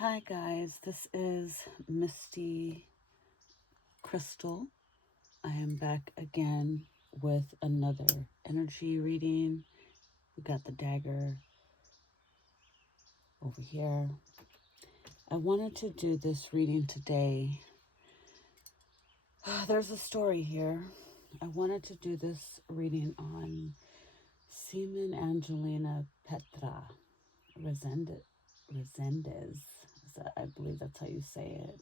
Hi guys, this is Misty Crystal. I am back again with another energy reading. We got the dagger over here. I wanted to do this reading today. There's a story here. I wanted to do this reading on Seaman Angelina Resendiz. I believe that's how you say it.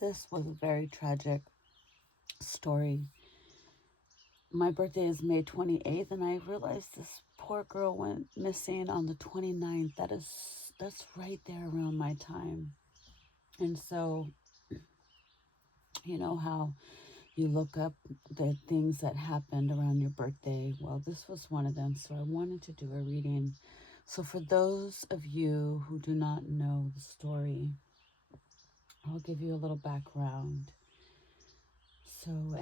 This was a very tragic story. My birthday is May 28th, and I realized this poor girl went missing on the 29th. That's right there around my time. And so, you know how you look up the things that happened around your birthday. Well, this was one of them, so I wanted to do a reading. So for those of you who do not know the story, I'll give you a little background. So,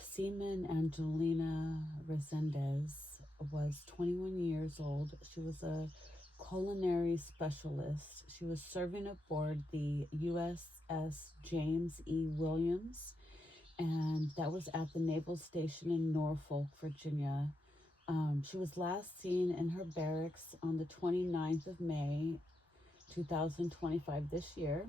Seaman Angelina Resendiz was 21 years old. She was a culinary specialist. She was serving aboard the USS James E. Williams, and that was at the Naval Station in Norfolk, Virginia. She was last seen in her barracks on the 29th of May, 2025, this year.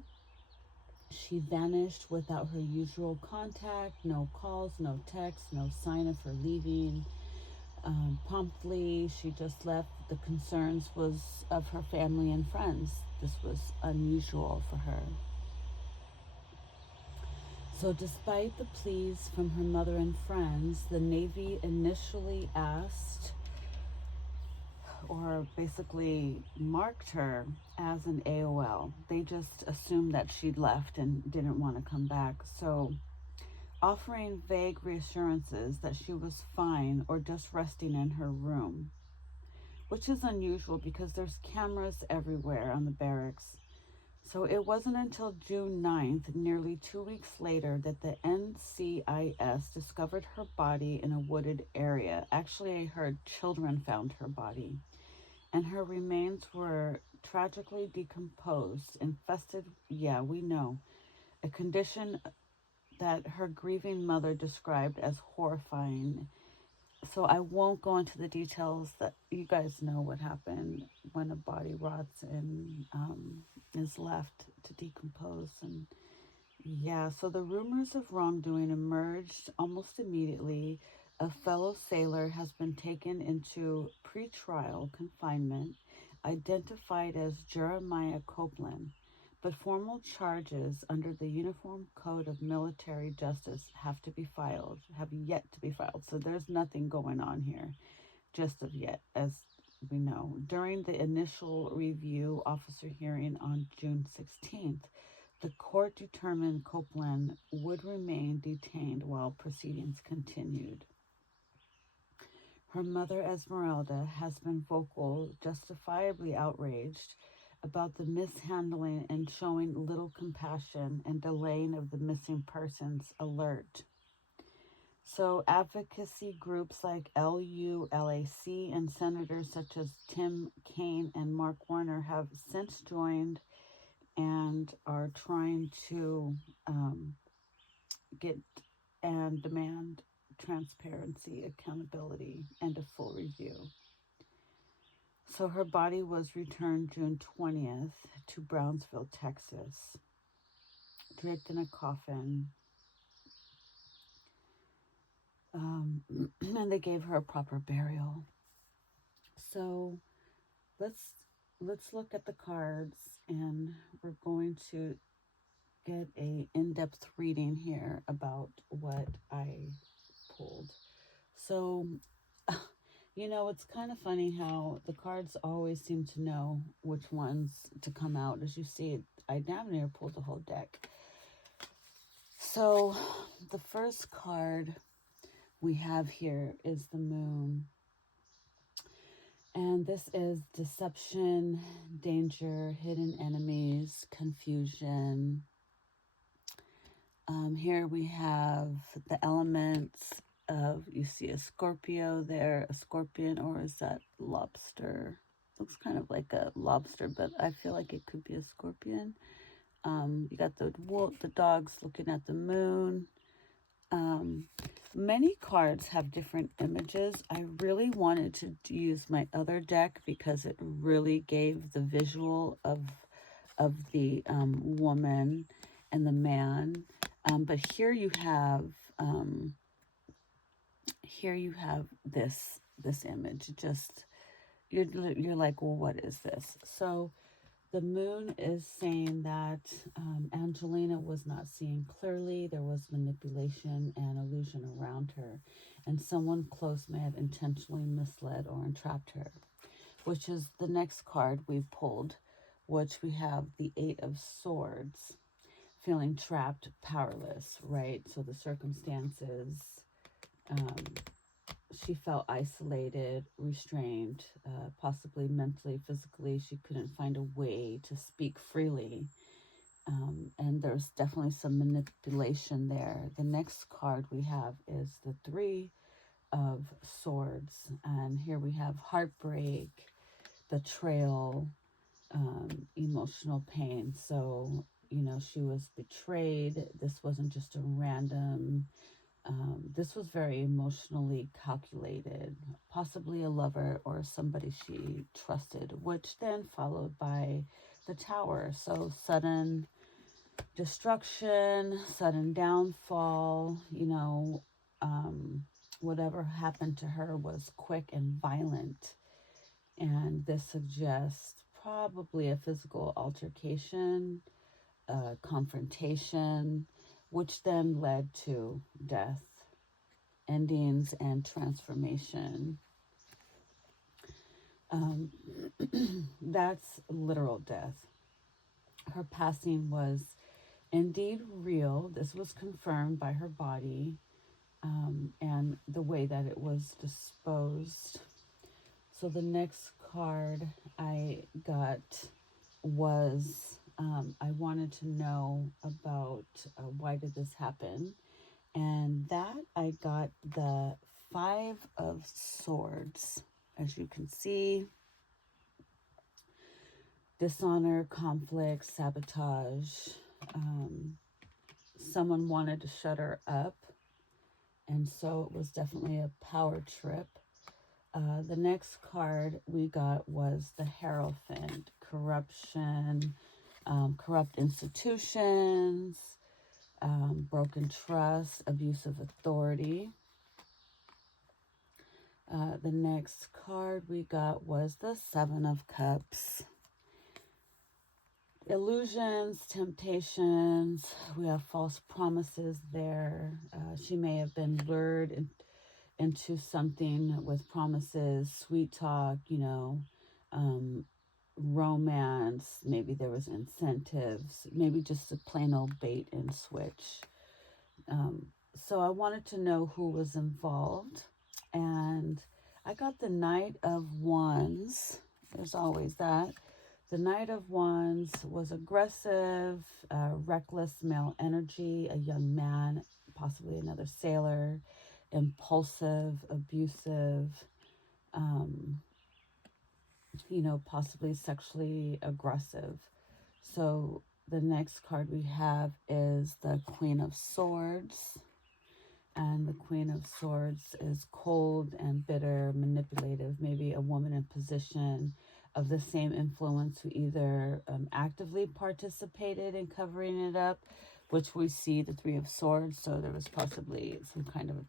She vanished without her usual contact, no calls, no texts, no sign of her leaving. Promptly, she just left. The concerns was of her family and friends. This was unusual for her. So despite the pleas from her mother and friends, the Navy initially asked, or basically marked her as an AOL. They just assumed that she'd left and didn't want to come back. So offering vague reassurances that she was fine or just resting in her room, which is unusual because there's cameras everywhere on the barracks. So it wasn't until June 9th, nearly 2 weeks later, that the NCIS discovered her body in a wooded area. Actually, I heard children found her body, and her remains were tragically decomposed, infested, yeah, we know, a condition that her grieving mother described as horrifying. So I won't go into the details. That you guys know what happened when a body rots and is left to decompose. And yeah, so the rumors of wrongdoing emerged almost immediately. A fellow sailor has been taken into pretrial confinement, identified as Jeremiah Copeland, but formal charges under the Uniform Code of Military Justice have yet to be filed. So there's nothing going on here, just of yet, as we know. During the initial review officer hearing on June 16th, the court determined Copeland would remain detained while proceedings continued. Her mother, Esmeralda, has been vocal, justifiably outraged about the mishandling and showing little compassion and delaying of the missing persons alert. So advocacy groups like LULAC and senators such as Tim Kaine and Mark Warner have since joined and are trying to get and demand transparency, accountability, and a full review. So her body was returned June 20th to Brownsville, Texas, draped in a coffin. And they gave her a proper burial. So let's look at the cards, and we're going to get a in-depth reading here about what I pulled. So, it's kind of funny how the cards always seem to know which ones to come out. As you see, I damn near pulled the whole deck. So the first card we have here is the Moon. And this is deception, danger, hidden enemies, confusion. Here we have the elements, of, you see a Scorpio there, a scorpion, or is that lobster? Looks kind of like a lobster, but I feel like it could be a scorpion. You got the dogs looking at the moon. Many cards have different images. I really wanted to use my other deck because it really gave the visual of the woman and the man. But here you have this image. Just you're like, well, what is this? So the moon is saying that Angelina was not seeing clearly. There was manipulation and illusion around her, and someone close may have intentionally misled or entrapped her, which is the next card we pulled, which we have the Eight of Swords, feeling trapped, powerless, right? So the circumstances, she felt isolated, restrained, possibly mentally, physically. She couldn't find a way to speak freely. And there's definitely some manipulation there. The next card we have is the Three of Swords. And here we have heartbreak, betrayal, emotional pain. So, she was betrayed. This wasn't just a random, this was very emotionally calculated, possibly a lover or somebody she trusted, which then followed by the Tower. So sudden destruction, sudden downfall, whatever happened to her was quick and violent. And this suggests probably a physical altercation, confrontation, which then led to death, endings, and transformation. That's literal death. Her passing was indeed real. This was confirmed by her body, and the way that it was disposed. So the next card I got was, I wanted to know about why did this happen, and that I got the Five of Swords. As you can see, dishonor, conflict, sabotage. Someone wanted to shut her up, and so it was definitely a power trip. The next card we got was the Hierophant, corruption, corrupt institutions, broken trust, abuse of authority. The next card we got was the Seven of Cups. Illusions, temptations, we have false promises there. She may have been lured into something with promises, sweet talk, romance. Maybe there was incentives, maybe just a plain old bait and switch. So I wanted to know who was involved, and I got the Knight of Wands. There's always that. The Knight of Wands was aggressive, reckless male energy, a young man, possibly another sailor, impulsive, abusive, possibly sexually aggressive. So the next card we have is the Queen of Swords. And the Queen of Swords is cold and bitter, manipulative, maybe a woman in position of the same influence who either actively participated in covering it up, which we see the Three of Swords. So there was possibly some kind of a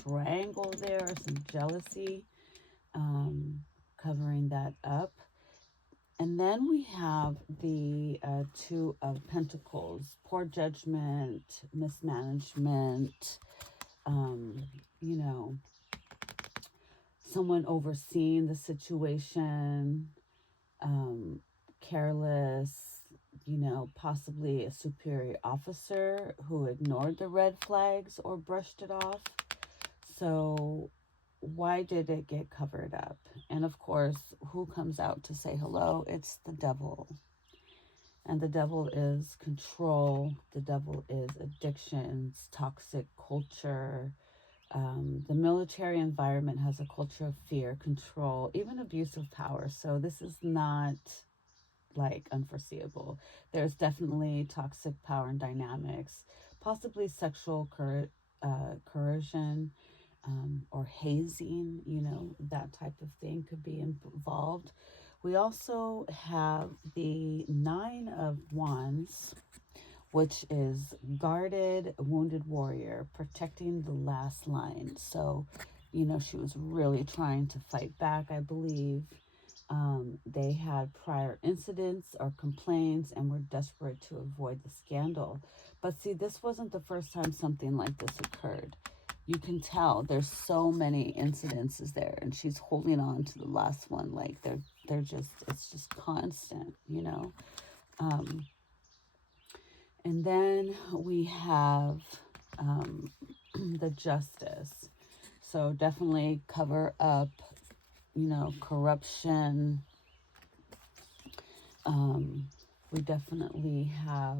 triangle there, some jealousy covering that up. And then we have the Two of Pentacles, poor judgment, mismanagement, someone overseeing the situation, careless, possibly a superior officer who ignored the red flags or brushed it off. So why did it get covered up? And of course, who comes out to say hello? It's the devil. And the devil is control. The devil is addictions, toxic culture, The military environment has a culture of fear, control, even abuse of power. So this is not like unforeseeable. There's definitely toxic power and dynamics, possibly sexual coercion, or hazing, that type of thing could be involved. We also have the Nine of Wands, which is guarded, wounded warrior, protecting the last line. So, she was really trying to fight back, I believe. They had prior incidents or complaints and were desperate to avoid the scandal. But see, this wasn't the first time something like this occurred. You can tell there's so many incidences there, and she's holding on to the last one. Like it's just constant, And then we have the Justice. So definitely cover up, corruption. We definitely have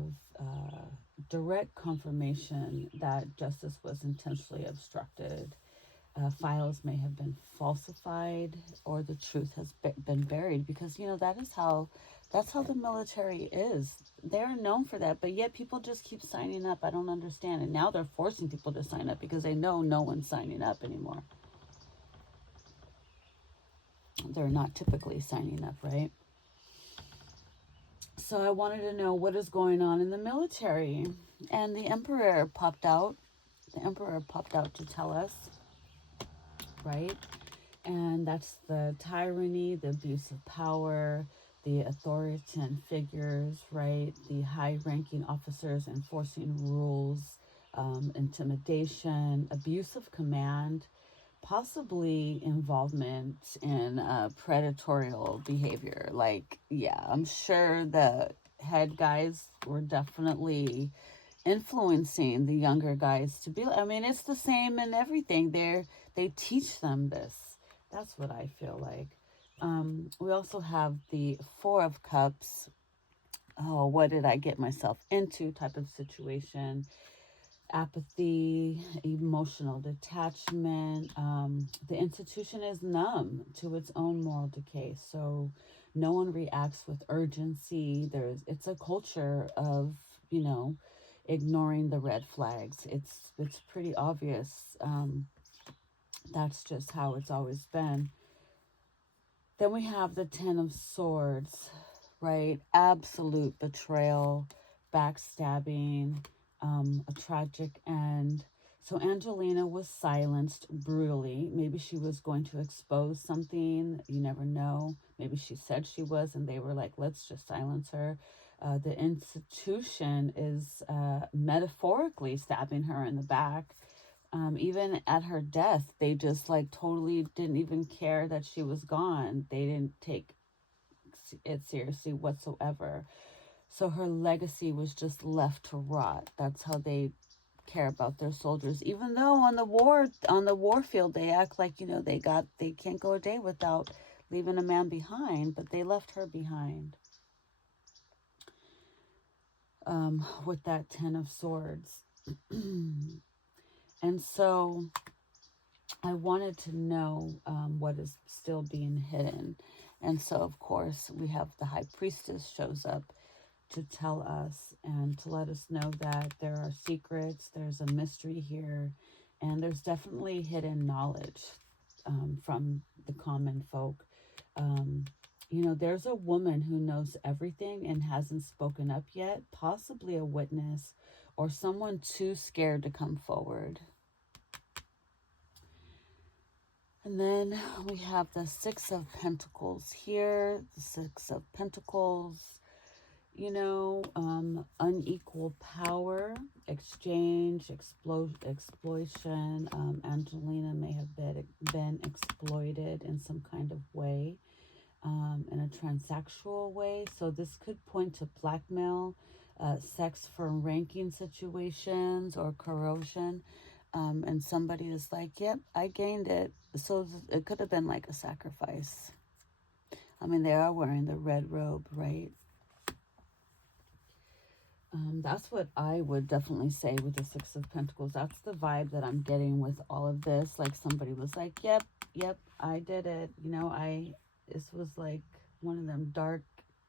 direct confirmation that justice was intentionally obstructed. Files may have been falsified, or the truth has been buried, because that's how the military is. They're known for that, but yet people just keep signing up. I don't understand. And now they're forcing people to sign up because they know no one's signing up anymore. They're not typically signing up, right? So I wanted to know what is going on in the military. And the Emperor popped out. The Emperor popped out to tell us, right? And that's the tyranny, the abuse of power, the authoritarian figures, right? The high-ranking officers enforcing rules, intimidation, abuse of command, possibly involvement in predatory behavior. Like, yeah, I'm sure the head guys were definitely influencing the younger guys to be. I mean, it's the same in everything. They teach them this. That's what I feel like. We also have the Four of Cups. Oh, what did I get myself into? Type of situation. Apathy, emotional detachment. The institution is numb to its own moral decay. So no one reacts with urgency. It's a culture of, ignoring the red flags. It's pretty obvious. That's just how it's always been. Then we have the Ten of Swords, right? Absolute betrayal, backstabbing, a tragic end. So Angelina was silenced brutally. Maybe she was going to expose something. You never know. Maybe she said she was, and they were like, let's just silence her. The institution is metaphorically stabbing her in the back. Even at her death, they just like totally didn't even care that she was gone. They didn't take it seriously whatsoever. So her legacy was just left to rot. That's how they care about their soldiers. Even though on the war field, they act like, they can't go a day without leaving a man behind, but they left her behind. With that Ten of Swords. And so I wanted to know what is still being hidden. And so, of course, we have the High Priestess shows up to tell us and to let us know that there are secrets, there's a mystery here, and there's definitely hidden knowledge from the common folk. There's a woman who knows everything and hasn't spoken up yet, possibly a witness or someone too scared to come forward. And then we have the Six of Pentacles here. The Six of Pentacles, unequal power, exchange, exploitation. Angelina may have been exploited in some kind of way, in a transactional way. So this could point to blackmail, sex for ranking situations, or corrosion. And somebody is like, yep, I gained it. So it could have been like a sacrifice. I mean, they are wearing the red robe, right? That's what I would definitely say with the Six of Pentacles. That's the vibe that I'm getting with all of this. Like somebody was like, yep, I did it. You know, this was like one of them dark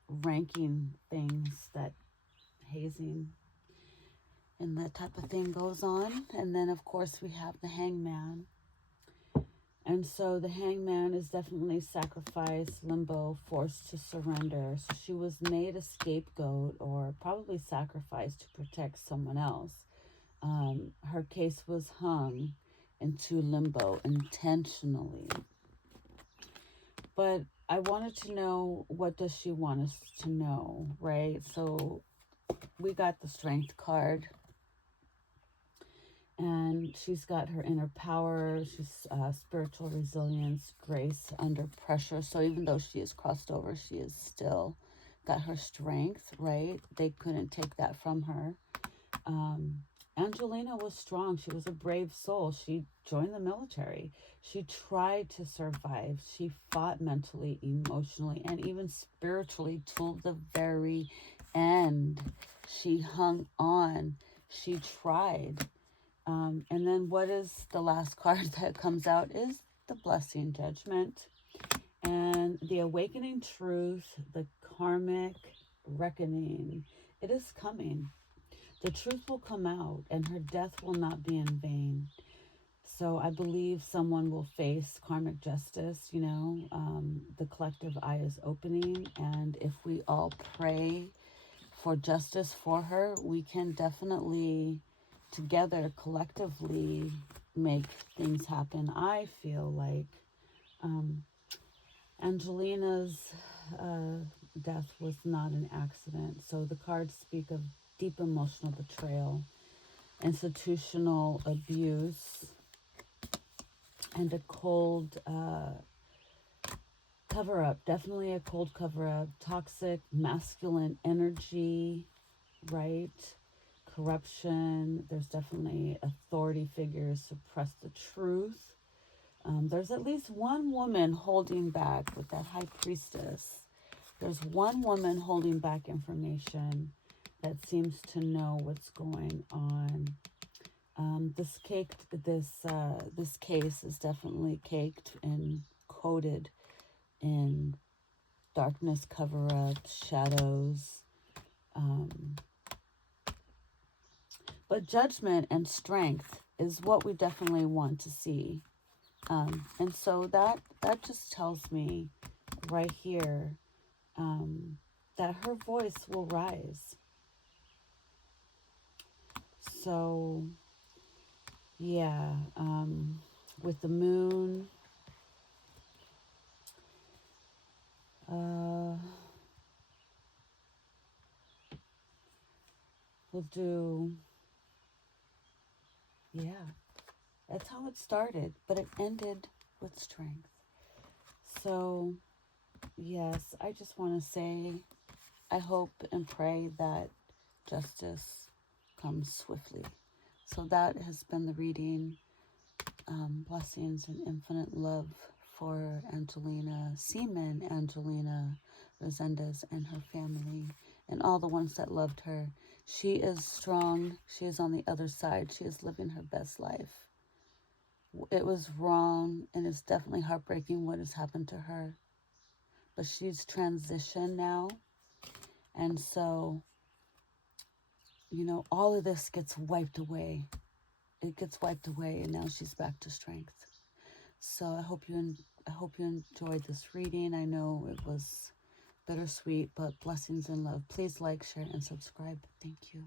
ranking things that hazing and that type of thing goes on. And then, of course, we have the Hangman. And so the Hangman is definitely sacrifice, limbo, forced to surrender. So she was made a scapegoat or probably sacrificed to protect someone else. Her case was hung into limbo intentionally. But I wanted to know, what does she want us to know, right? So we got the Strength card. And she's got her inner power, she's spiritual resilience, grace under pressure. So even though she is crossed over, she is still got her strength, right? They couldn't take that from her. Angelina was strong. She was a brave soul. She joined the military. She tried to survive. She fought mentally, emotionally, and even spiritually till the very end. She hung on. She tried. And then what is the last card that comes out is the Blessing, Judgment, and the awakening truth, the karmic reckoning. It is coming. The truth will come out, and her death will not be in vain. So I believe someone will face karmic justice. You know, the collective eye is opening, and if we all pray for justice for her, we can definitely together collectively make things happen. I feel like Angelina's death was not an accident. So the cards speak of deep emotional betrayal, institutional abuse, and a cold cover-up. Definitely a cold cover-up. Toxic masculine energy, right? Corruption. There's definitely authority figures suppress the truth. There's at least one woman holding back with that high priestess. There's one woman holding back information that seems to know what's going on. This case is definitely caked and coated in darkness, cover-ups, shadows. But judgment and strength is what we definitely want to see. And so that just tells me right here that her voice will rise. So, yeah, with the moon, we'll do, yeah, that's how it started, but it ended with strength. So, yes, I just want to say, I hope and pray that justice comes swiftly. So that has been the reading. Blessings and infinite love for Seaman Angelina Resendiz and her family and all the ones that loved her. She is strong. She is on the other side. She is living her best life. It was wrong, and it's definitely heartbreaking what has happened to her. But she's transitioned now. And so, you know, all of this gets wiped away. It gets wiped away, and now she's back to strength. So I hope you enjoyed this reading. I know it was bittersweet, but blessings and love. Please like, share, and subscribe. Thank you.